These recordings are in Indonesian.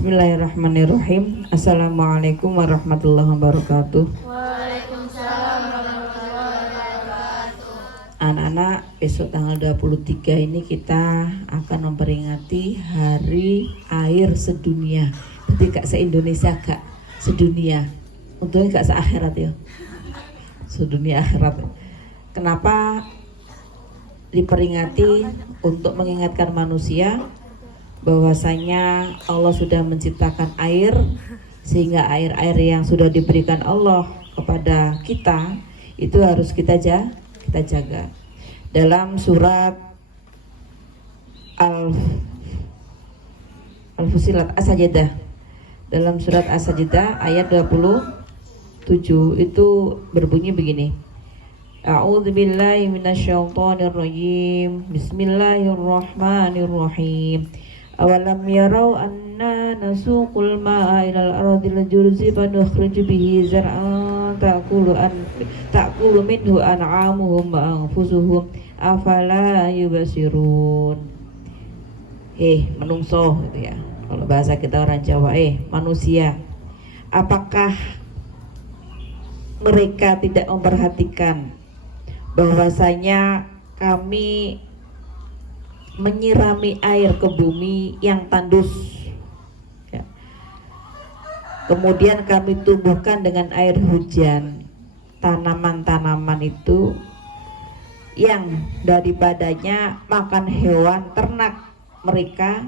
Bismillahirrahmanirrahim. Assalamualaikum warahmatullahi wabarakatuh. Waalaikumsalam warahmatullahi wabarakatuh. Anak-anak, besok tanggal 23 ini kita akan memperingati Hari Air Sedunia. Jadi gak se-Indonesia, gak sedunia. Untungnya gak se-akhirat ya. Sedunia akhirat. Kenapa diperingati? Untuk mengingatkan manusia bahwasanya Allah sudah menciptakan air, sehingga air-air yang sudah diberikan Allah kepada kita itu harus kita jaga. Dalam surat Al-Fusilat As-Sajdah, dalam surat As-Sajdah ayat 27 itu berbunyi begini. A'udzubillahi minasyaitonirrajim. Bismillahirrahmanirrahim. Awalam yarau anna nasuqul ma'a ilal ardil jurzi fanukhriju bihi zar'an ta'kulu minhu an'amuhum wa anfusuhum afala yubsirun. Menungso gitu ya. Kalau bahasa kita orang Jawa, manusia. Apakah mereka tidak memperhatikan bahwasanya kami menyirami air ke bumi yang tandus ya. Kemudian kami tumbuhkan dengan air hujan tanaman-tanaman itu yang daripadanya makan hewan ternak mereka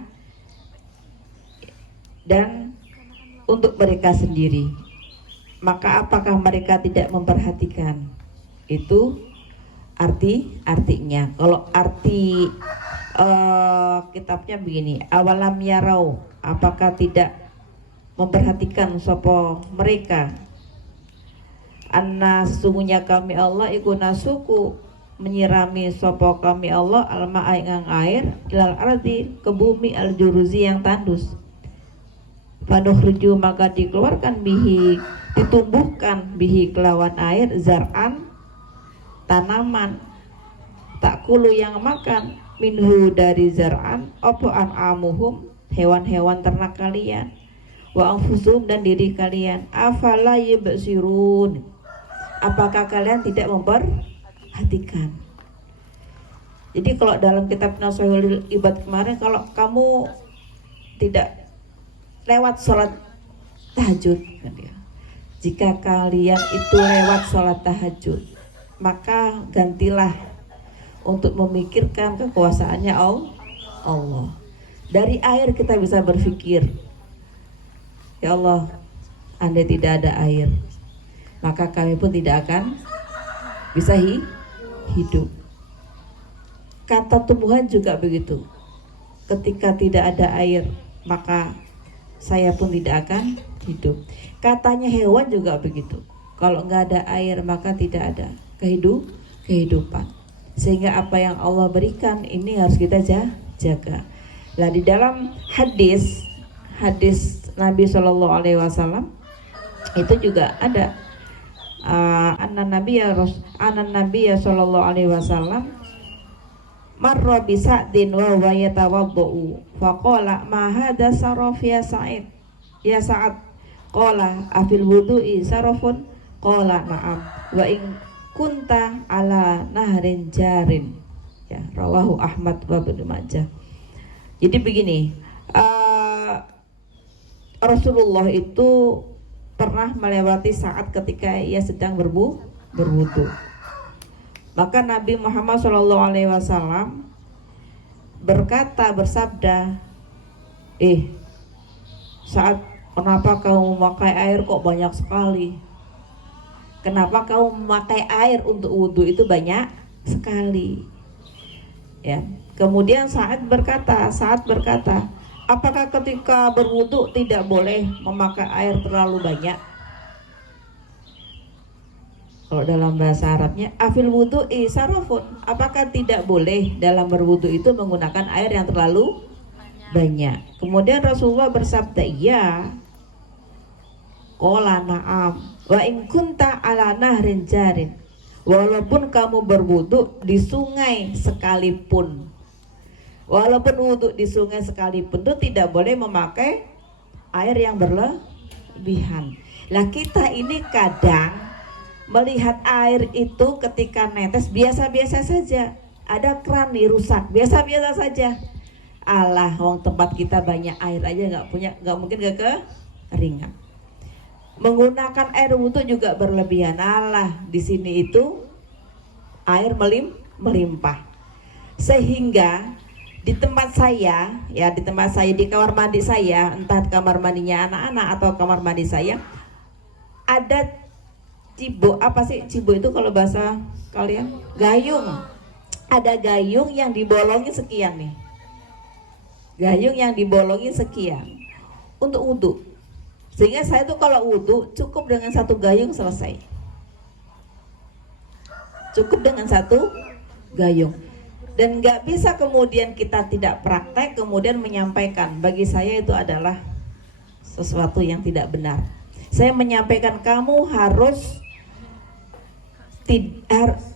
dan untuk mereka sendiri. Maka apakah mereka tidak memperhatikan? Itu artinya. Kalau arti kitabnya begini, awalam yarau, apakah tidak memperhatikan sopo mereka, anna sungguhnya kami Allah iku nasuku menyirami sopo kami Allah alma aingang air ilal ardi ke bumi al juruzi yang tandus, fanukhriju maka dikeluarkan bihi ditumbuhkan bihi kelawan air zar'an tanaman takulu yang makan minhu dari zar'an opo an'amuhum hewan-hewan ternak kalian wa anfusum dan diri kalian afala yubsirun, apakah kalian tidak memperhatikan? Jadi kalau dalam kitab Nashihul Ibad kemarin, kalau kamu tidak lewat sholat tahajud, jika kalian itu lewat sholat tahajud, maka gantilah untuk memikirkan kekuasaannya Allah. Dari air kita bisa berpikir, ya Allah, andai tidak ada air, maka kami pun tidak akan bisa hidup. Kata tumbuhan juga begitu. Ketika tidak ada air, maka saya pun tidak akan hidup. Katanya hewan juga begitu. Kalau nggak ada air, maka tidak ada kehidupan. Sehingga apa yang Allah berikan ini harus kita jaga. Lah di dalam hadis Nabi Shallallahu Alaihi Wasallam itu juga ada anan Nabi Shallallahu Alaihi Wasallam marra bi Sa'din wa huwa yatawaddu faqala ma hadza saraf ya Sa'id ya Sa'ad qala afil wudu'i sarafun qala na'am wa in kunta ala nahrin jarin, ya, rawahu Ahmad wa Ibnu Majah. Jadi begini, Rasulullah itu pernah melewati saat ketika ia sedang berwudu. Maka Nabi Muhammad SAW bersabda, saat kenapa kamu memakai air kok banyak sekali? Kenapa kamu memakai air untuk wudhu itu banyak sekali? Ya. Kemudian saat berkata, apakah ketika berwudhu tidak boleh memakai air terlalu banyak? Kalau dalam bahasa Arabnya, afil wudhu'i sarafun, apakah tidak boleh dalam berwudhu itu menggunakan air yang terlalu banyak? Kemudian Rasulullah bersabda, iya. Qala na'am wa in kunta ala nahrin jarin, walaupun kamu berwudu di sungai sekalipun, walaupun wudu di sungai sekalipun itu tidak boleh memakai air yang berlebihan. Lah kita ini kadang melihat air itu ketika netes biasa-biasa saja. Ada keran nih rusak, biasa-biasa saja. Alah, wong tempat kita banyak air aja nggak mungkin gak keringat. Menggunakan air wudhu juga berlebihan. Alah, di sini itu air melimpah. Sehingga di tempat saya, di kamar mandi saya, entah kamar mandinya anak-anak atau kamar mandi saya, ada cibo. Apa sih cibo itu kalau bahasa kalian? Gayung. Ada gayung yang dibolongin sekian nih. Gayung yang dibolongin sekian untuk wudhu. Sehingga saya tuh kalau wudhu cukup dengan satu gayung selesai. Cukup dengan satu gayung. Dan nggak bisa kemudian kita tidak praktek kemudian menyampaikan. Bagi saya itu adalah sesuatu yang tidak benar. Saya menyampaikan kamu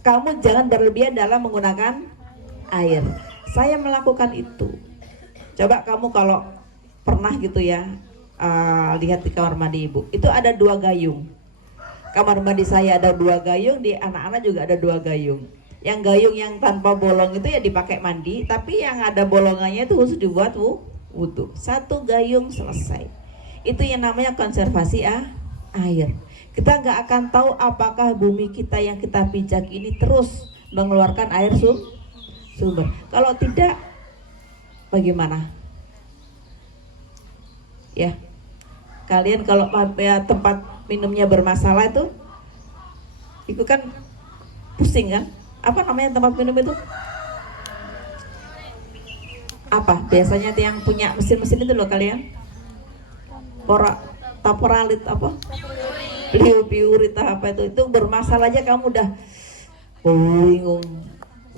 kamu jangan berlebihan dalam menggunakan air. Saya melakukan itu. Coba kamu kalau pernah gitu ya, lihat di kamar mandi ibu, itu ada 2 gayung. Kamar mandi saya ada 2 gayung, di anak-anak juga ada 2 gayung. Yang gayung yang tanpa bolong itu ya dipakai mandi, tapi yang ada bolongannya itu khusus dibuat wudhu. 1 gayung selesai. Itu yang namanya konservasi air. Kita nggak akan tahu apakah bumi kita yang kita pijak ini terus mengeluarkan air sumber. Kalau tidak, bagaimana? Ya, kalian kalau tempat minumnya bermasalah itu kan pusing kan? Apa namanya tempat minum itu? Apa? Biasanya yang punya mesin-mesin itu loh kalian? Taporalit apa? Piurit apa itu bermasalah aja kamu udah bingung.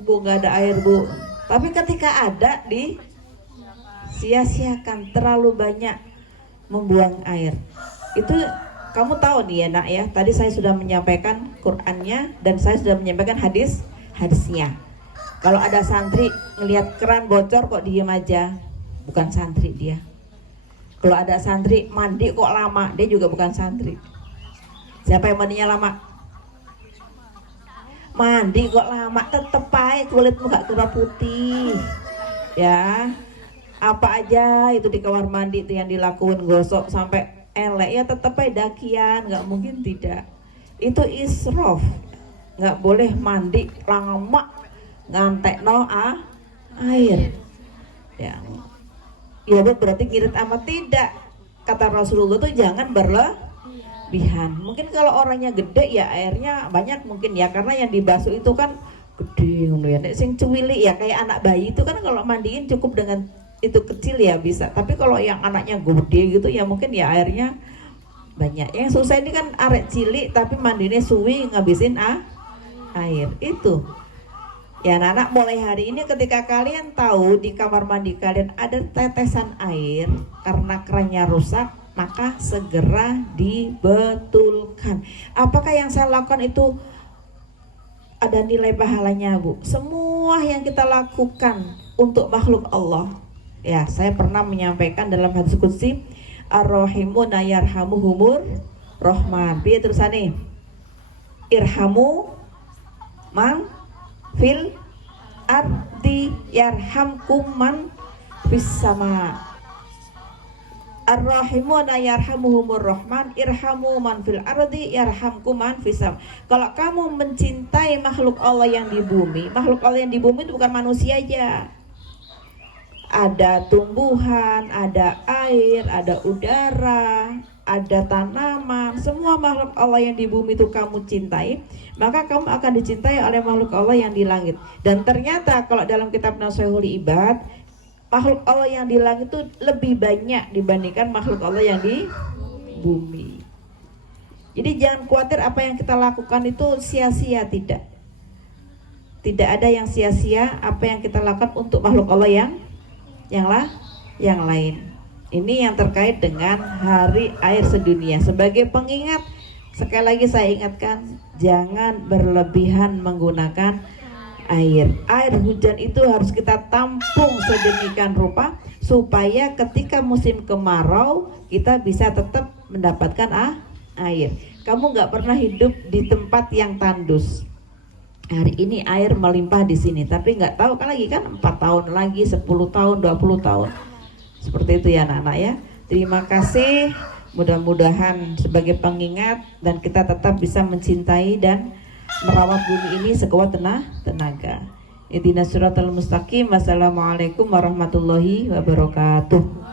Bu nggak ada air bu. Tapi ketika ada sia-siakan, terlalu banyak membuang air. Itu kamu tahu nih ya nak ya. Tadi saya sudah menyampaikan Qur'annya dan saya sudah menyampaikan hadisnya. Kalau ada santri ngelihat keran bocor kok diem aja, bukan santri dia. Kalau ada santri mandi kok lama, dia juga bukan santri. Siapa yang mandinya lama? Mandi kok lama, tetep aja kulitmu gak kena putih. Ya, apa aja itu di kamar mandi itu yang dilakuin, gosok sampai elek ya tetep aja dakian, gak mungkin tidak. Itu israf. Gak boleh mandi lama ngantek air. Ya berarti ngirit amat tidak. Kata Rasulullah tuh jangan berlebihan. Mungkin kalau orangnya gede ya airnya banyak mungkin ya, karena yang dibasuh itu kan gede ngono ya. Nek sing cuwili ya kayak anak bayi itu kan kalau mandiin cukup dengan itu kecil ya bisa. Tapi kalau yang anaknya gede gitu ya mungkin ya airnya banyak. Yang susah ini kan arek cilik tapi mandinya suwi ngabisin air. Itu. Ya anak-anak, mulai hari ini ketika kalian tahu di kamar mandi kalian ada tetesan air karena kerannya rusak, maka segera dibetulkan. Apakah yang saya lakukan itu ada nilai pahalanya bu? Semua yang kita lakukan untuk makhluk Allah. Ya, saya pernah menyampaikan dalam hadis qudsi, ar-rahimuna yarhamuhumur rahman. Piye terusane? Irhamu man fil ardi yarhamkum man fis sama. Ar-rahimuna yarhamuhumur rahman irhamu man fil ardi yarhamkum man fis sama. Kalau kamu mencintai makhluk Allah yang di bumi, makhluk Allah yang di bumi itu bukan manusia aja. Ada tumbuhan, ada air, ada udara, ada tanaman, semua makhluk Allah yang di bumi itu kamu cintai, maka kamu akan dicintai oleh makhluk Allah yang di langit. Dan ternyata kalau dalam kitab Nashihul Ibad, makhluk Allah yang di langit itu lebih banyak dibandingkan makhluk Allah yang di bumi. Jadi jangan khawatir apa yang kita lakukan itu sia-sia, tidak. Tidak ada yang sia-sia apa yang kita lakukan untuk makhluk Allah yang lain. Ini yang terkait dengan Hari Air Sedunia. Sebagai pengingat, sekali lagi saya ingatkan, jangan berlebihan menggunakan air. Air hujan itu harus kita tampung sedemikian rupa supaya ketika musim kemarau kita bisa tetap mendapatkan air. Kamu nggak pernah hidup di tempat yang tandus. Hari ini air melimpah di sini, tapi nggak tahu kan lagi kan 4 tahun lagi, 10 tahun, 20 tahun. Seperti itu ya anak-anak ya. Terima kasih. Mudah-mudahan sebagai pengingat dan kita tetap bisa mencintai dan merawat bumi ini sekuat tenaga. Ihdinas siratal mustaqim. Wassalamualaikum warahmatullahi wabarakatuh.